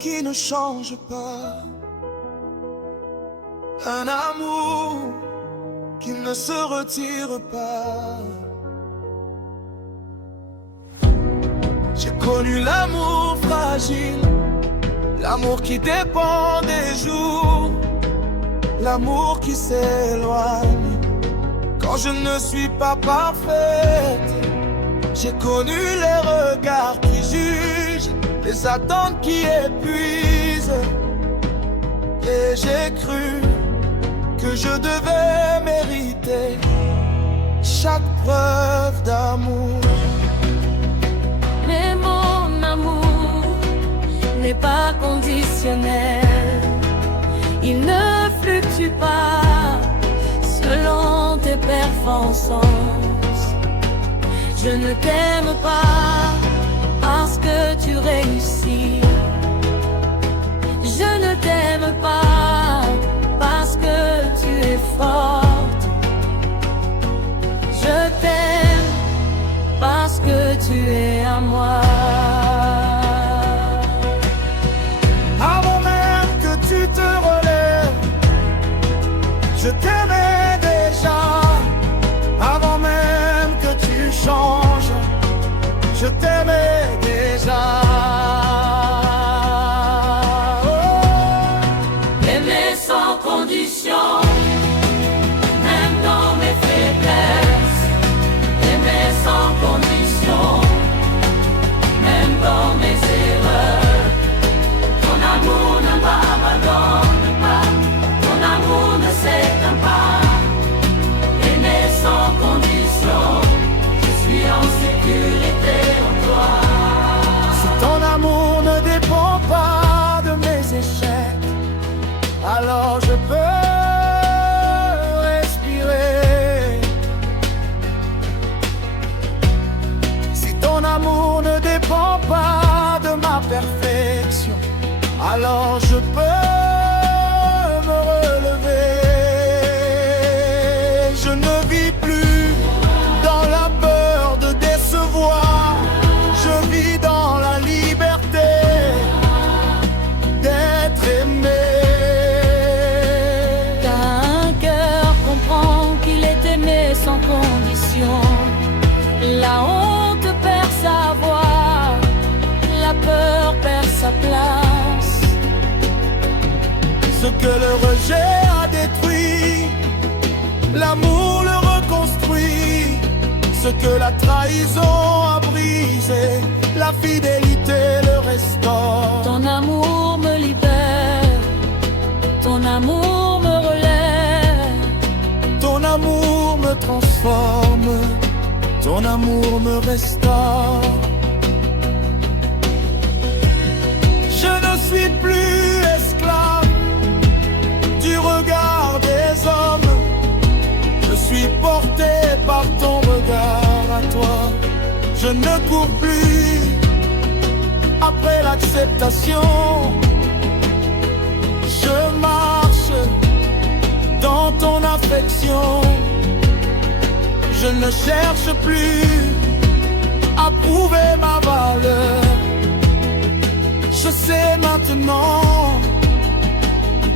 qui ne change pas, un amour qui ne se retire pas. J'ai connu l'amour fragile, l'amour qui dépend des jours, l'amour qui s'éloigne quand je ne suis pas parfaite. J'ai connu les regards qui jugent, les attentes qui épuisent, et j'ai cru que je devais mériter chaque preuve d'amour. Mais mon amour n'est pas conditionnel, il ne fluctue pas selon tes performances. Je ne t'aime pas parce que tu réussis, je ne t'aime pas parce que tu es forte, je t'aime parce que tu es à moi. Avant même que tu te relèves, je t'aimais déjà. Avant même que tu changes, je t'aimais déjà. Aimer sans condition, même dans mes faiblesses. Aimer sans condition, même dans mes erreurs. Ton amour ne m'abandonne pas, ton amour ne s'éteint pas. Aimer sans condition, je suis en sécurité en toi. Si ton amour ne dépend pas de mes échecs, alors je peux respirer. Si ton amour ne dépend pas de ma perfection, alors je peux me relever. Je ne vis plus dans la peur de décevoir, je vis dans la liberté d'être aimé. T'as un cœur, comprend qu'il est aimé sans condition. La honte perd sa voix, la peur perd sa place. Ce que le rejet a détruit, l'amour le reconstruit. Ce que la trahison a brisé, la fidélité le restaure. Ton amour me libère, ton amour me relève. Ton amour me transforme, ton amour me restaure. Je ne suis plus esclave du regard des hommes, je suis porté par ton regard à toi. Je ne cours plus après l'acceptation, je marche dans ton affection. Je ne cherche plus à prouver ma valeur. Je sais maintenant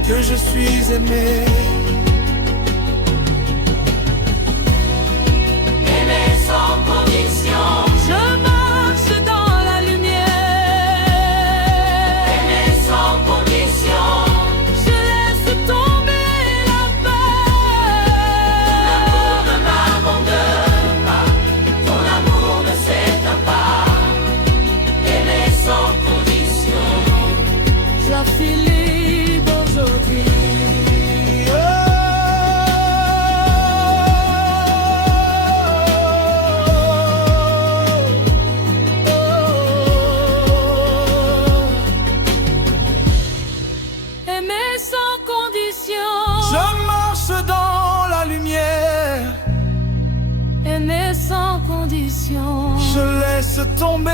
que je suis aimé. Aimer sans condition, je marche dans la lumière. Aimer sans condition, je laisse tomber la peur. Ton amour ne m'abandonne pas, ton amour ne s'éteint pas. Aimer sans condition, je suis libre aujourd'hui. Aimer sans condition, Je marche dans la lumière, aimer sans condition. je laisse tomber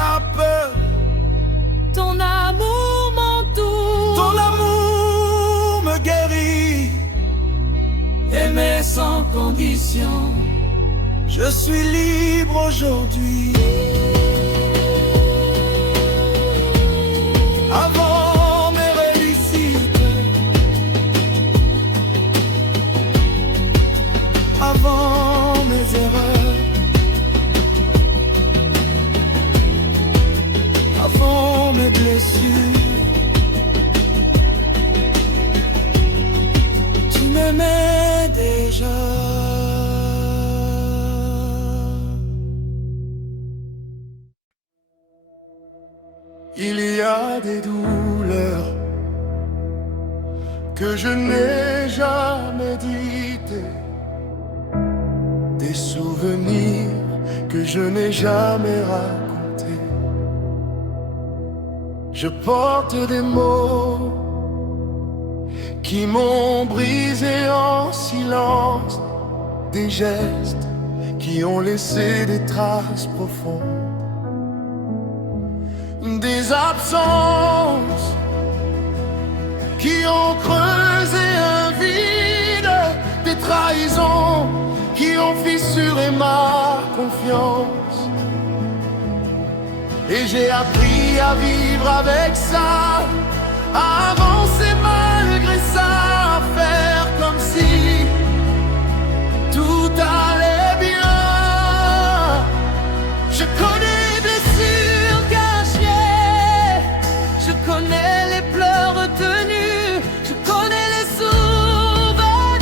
la peur. Ton amour m'entoure, Ton amour me guérit. Aimer sans condition, je suis libre aujourd'hui. déçu. Tu m'aimais déjà. Il y a des douleurs que je n'ai jamais dites, des souvenirs que je n'ai jamais racontés. Je porte des mots qui m'ont brisé en silence, des gestes qui ont laissé des traces profondes, des absences qui ont creusé un vide, des trahisons qui ont fissuré ma confiance. Et j'ai appris à vivre avec ça, à avancer malgré ça, à faire comme si tout allait bien. Je connais les blessures cachées, je connais les pleurs retenus, je connais les souvenirs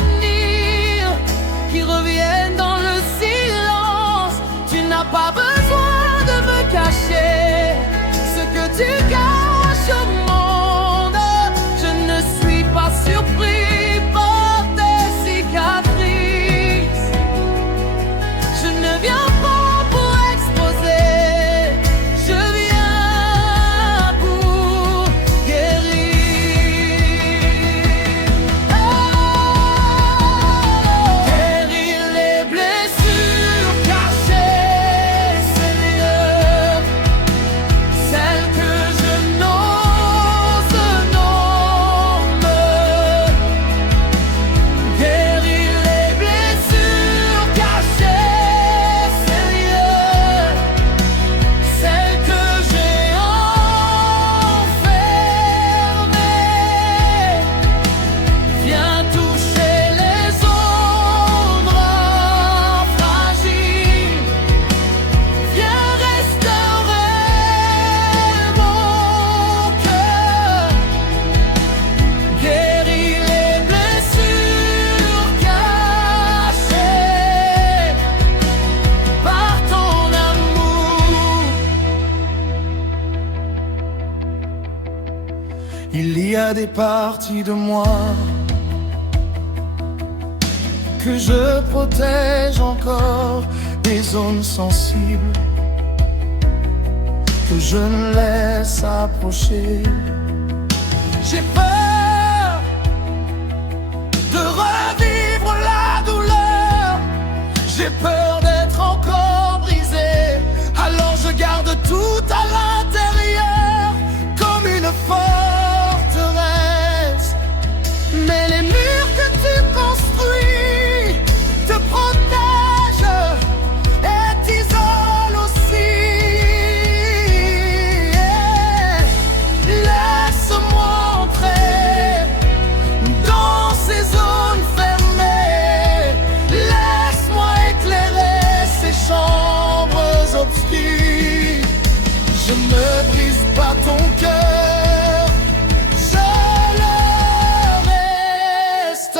qui reviennent dans le silence. Tu n'as pas besoin de me cacher ce que tu caches au monde. Je ne suis pas surpris par tes cicatrices. Je ne viens pas pour exposer, je viens pour guérir. Oh, guérir les blessures cachées, c'est mieux. Celles que je n'ose nommer. Guérir les blessures cachées, c'est mieux. Celles que j'ai enfermées. Viens toucher les ombres fragiles. Viens restaurer mon cœur. Guéris les blessures cachées par ton amour. Il y a des parties de moi que je protège encore, des zones sensibles que je ne laisse approcher. J'ai peur de revivre la douleur, j'ai peur d'être encore brisé, alors je garde tout à l'intérieur comme une forteresse. Mais les murs que tu construis te protègent et t'isolent aussi. Laisse-moi entrer dans ces zones fermées. Laisse-moi éclairer ces chambres obscures. Je ne brise pas ton cœur, je le reste.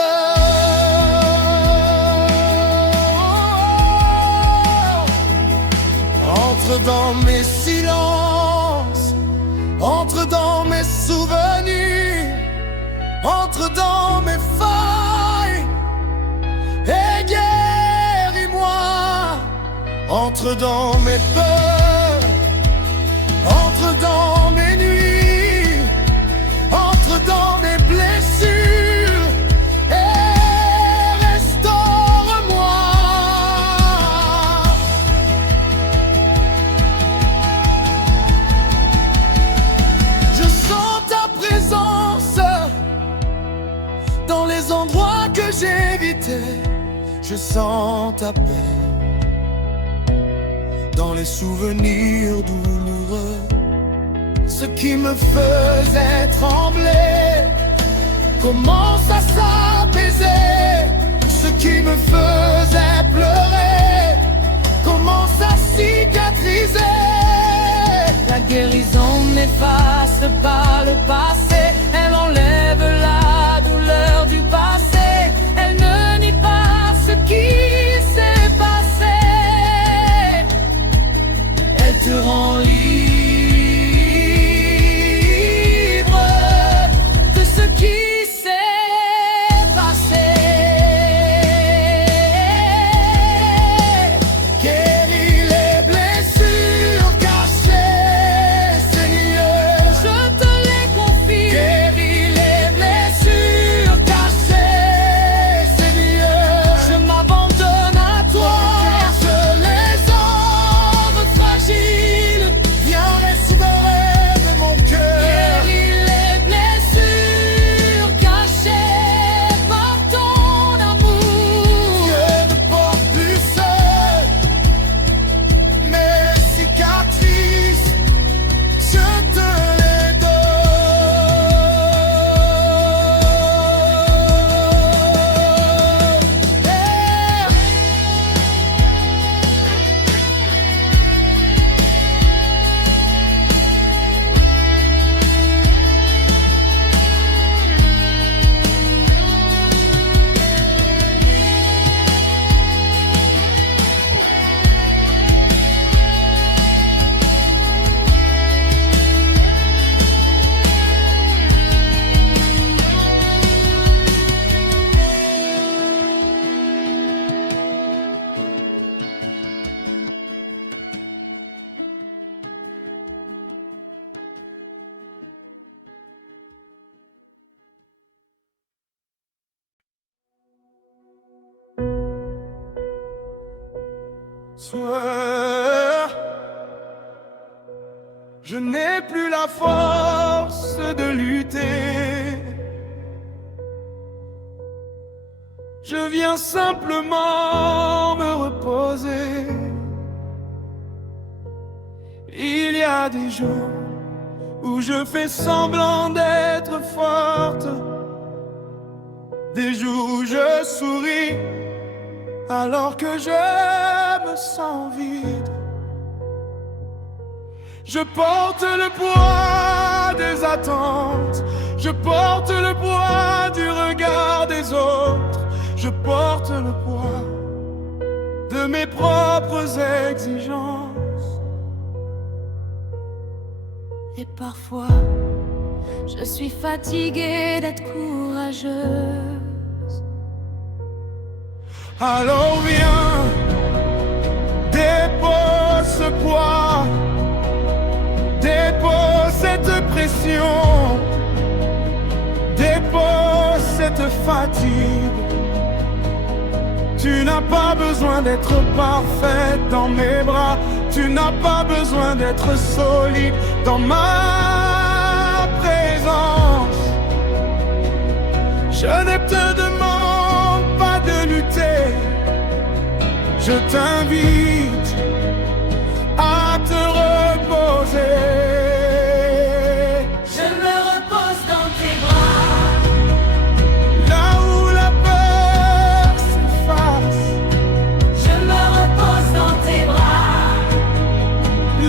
Entre dans mes silences, entre dans mes souvenirs, entre dans mes failles et guéris-moi. Entre dans mes peurs, entre dans mes nuits, entre dans mes blessures et restaure-moi. Je sens ta présence dans les endroits que j'ai évités. Je sens ta paix dans les souvenirs douloureux. Ce qui me faisait trembler commence à s'apaiser. Ce qui me faisait pleurer commence à cicatriser. La guérison n'efface Soir, je n'ai plus la force de lutter. Je viens simplement me reposer. Il y a des jours où je fais semblant d'être forte, des jours où je souris alors que je me sens vide. Je porte le poids des attentes, je porte le poids du regard des autres, je porte le poids de mes propres exigences. Et parfois, je suis fatiguée d'être courageuse. Alors viens, dépose ce poids, dépose cette pression, dépose cette fatigue. Tu n'as pas besoin d'être parfaite dans mes bras, tu n'as pas besoin d'être solide dans ma présence. Je ne te demande pas de lutter, je t'invite à te reposer. Je me repose dans tes bras, Là où la peur s'efface, je me repose dans tes bras,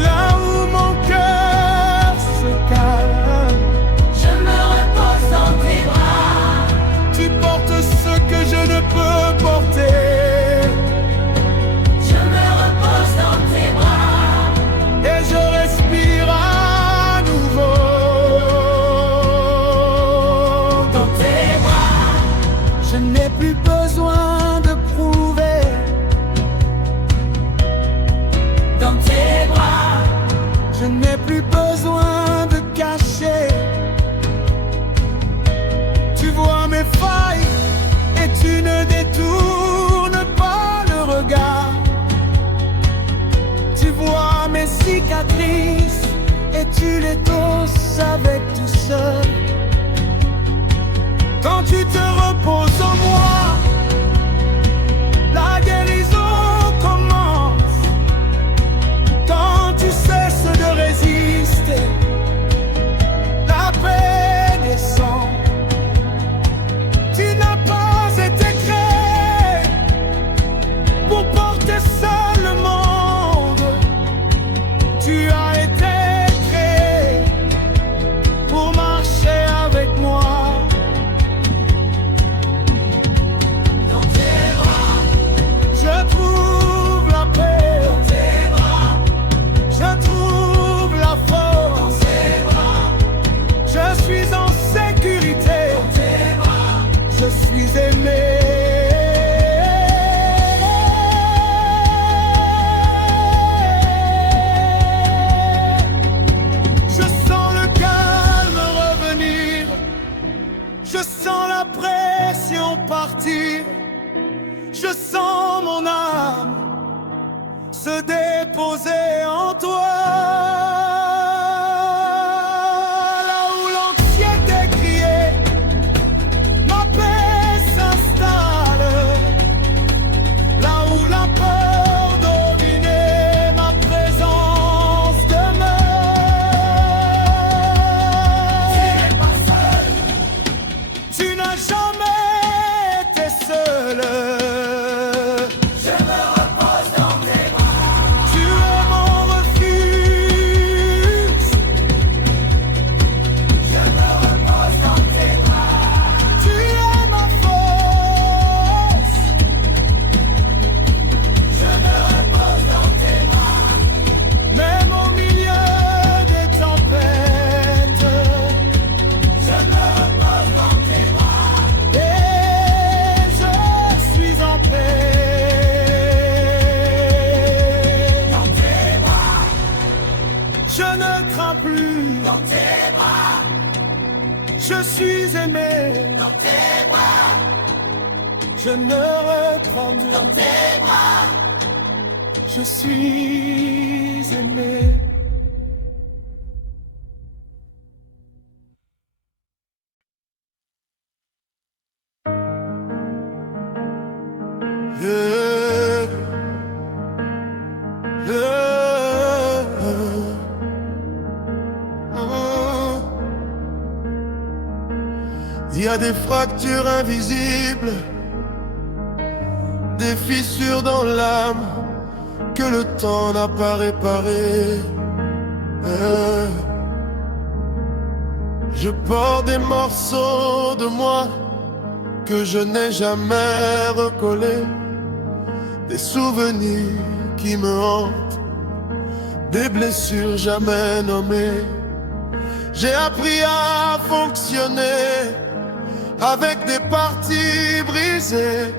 là où mon cœur se calme. je me repose dans tes bras, Tu portes ce que je ne peux porter. je me repose dans tes bras, Et je respire à nouveau dans tes bras. Je n'ai plus besoin de prouver. Dans tes bras, Je n'ai plus besoin de cacher. Tu vois mes failles et tu ne détournes pas le regard. Tu vois mes cicatrices et tu les tosses avec douceur. Quand tu te reposes en moi, la guérison commence. Quand tu cesses de résister, la paix descend. Tu n'as pas été créé pour porter seul le monde. Tu as été créé pour marcher avec moi. dans tes bras, Je trouve la paix, dans tes bras, je trouve la dans force. tes bras, Je suis en sécurité, dans tes bras, je suis aimé. Je sens le calme revenir, je sens la pression partir, je sens mon âme se déposer en toi. Là où l'anxiété criait, ma paix s'installe. Là où la peur dominait, ma présence demeure. tu n'es pas seul, Tu n'as jamais été seul. je me repose dans tes bras, Tu es mon refuge. je me repose dans tes bras, Tu es ma force. je me repose dans tes bras, Même au milieu des tempêtes, je me repose dans tes bras, et je suis en paix. dans tes bras, Je ne crains plus, dans tes bras, je suis aimé. dans tes bras, Je ne reprends dans plus, tes bras, je suis aimé. Yeah. Yeah. Il y a des fractures invisibles, des fissures dans l'âme que le temps n'a pas réparées. Je porte des morceaux de moi que je n'ai jamais recollés, des souvenirs qui me hantent, des blessures jamais nommées. J'ai appris à fonctionner avec des parties brisées,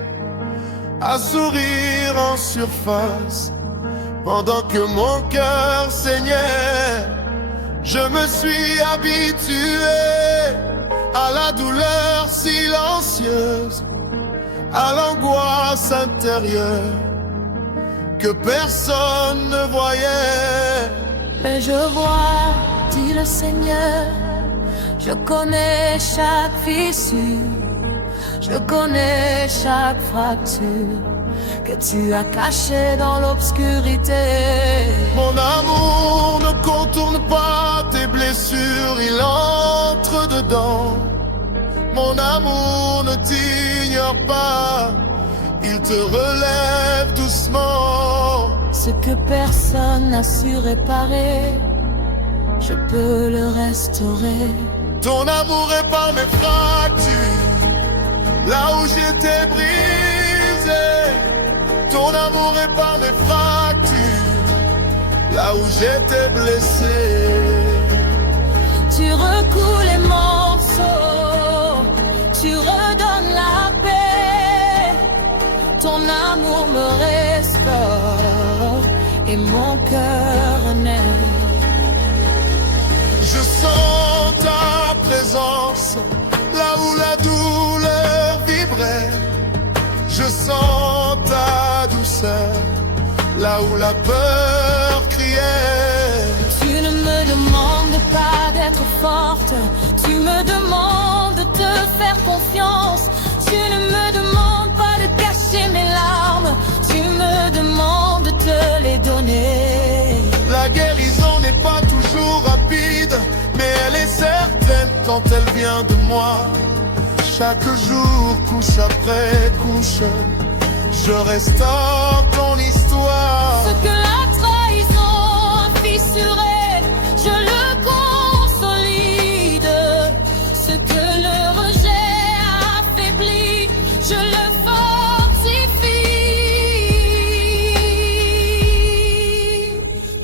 à sourire en surface pendant que mon cœur saignait. Je me suis habitué à la douleur silencieuse, à l'angoisse intérieure que personne ne voyait. Mais je vois, dit le Seigneur, je connais chaque fissure, je connais chaque fracture que tu as cachée dans l'obscurité. Mon amour ne contourne pas tes blessures, il entre dedans. Mon amour ne t'ignore pas, il te relève doucement. Ce que personne n'a su réparer, je peux le restaurer. Ton amour répare mes fractures, là où j'étais brisé. Ton amour répare mes fractures, là où j'étais blessé. Tu recouds les morceaux, tu redonnes la paix. Ton amour me restaure et mon cœur naît. Je sens ta présence là où la douleur vibrait. Je sens ta douceur là où la peur criait. Tu ne me demandes pas d'être forte, tu me demandes de te faire confiance. Tu ne me demandes pas de cacher mes larmes, tu me demandes de te les donner. La guérison n'est pas toujours rapide, mais elle est certaine quand elle vient de moi. Chaque jour, couche après couche, je restaure ton histoire. Ce que la trahison a fissuré, je le consolide. Ce que le rejet a affaibli, je le fortifie.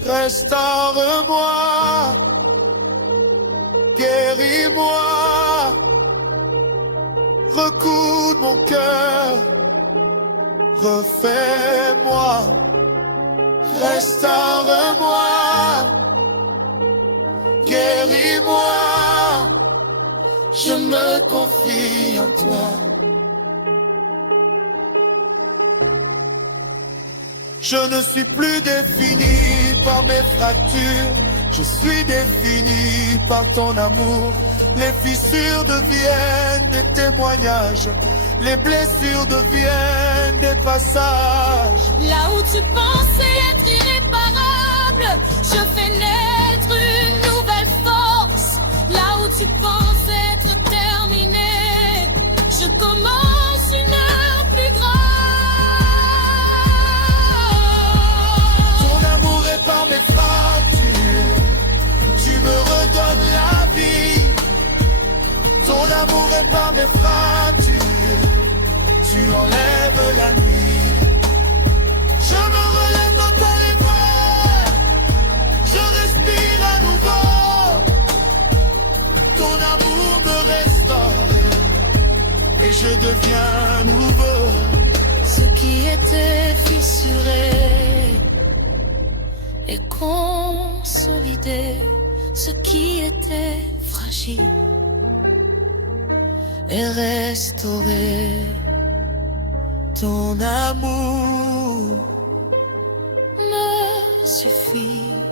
Restaure-moi, guéris-moi, recoudre mon cœur, refais-moi, restaure-moi, guéris-moi, je me confie en toi. Je ne suis plus défini par mes fractures, je suis défini par ton amour. Les fissures deviennent des témoignages, les blessures deviennent des passages. Là où tu pensais être irréparable, je fais naître une nouvelle force. Là où tu pensais être terminé, je commence une heure plus grande. Ton amour répare mes fractures, tu me redonnes la vie. Ton amour répare mes fractures, tu enlèves la nuit. Je me relève dans ta lumière, je respire à nouveau. Ton amour me restaure et je deviens nouveau. Ce qui était fissuré est consolidé, ce qui était fragile est restauré. Ton amour suffit.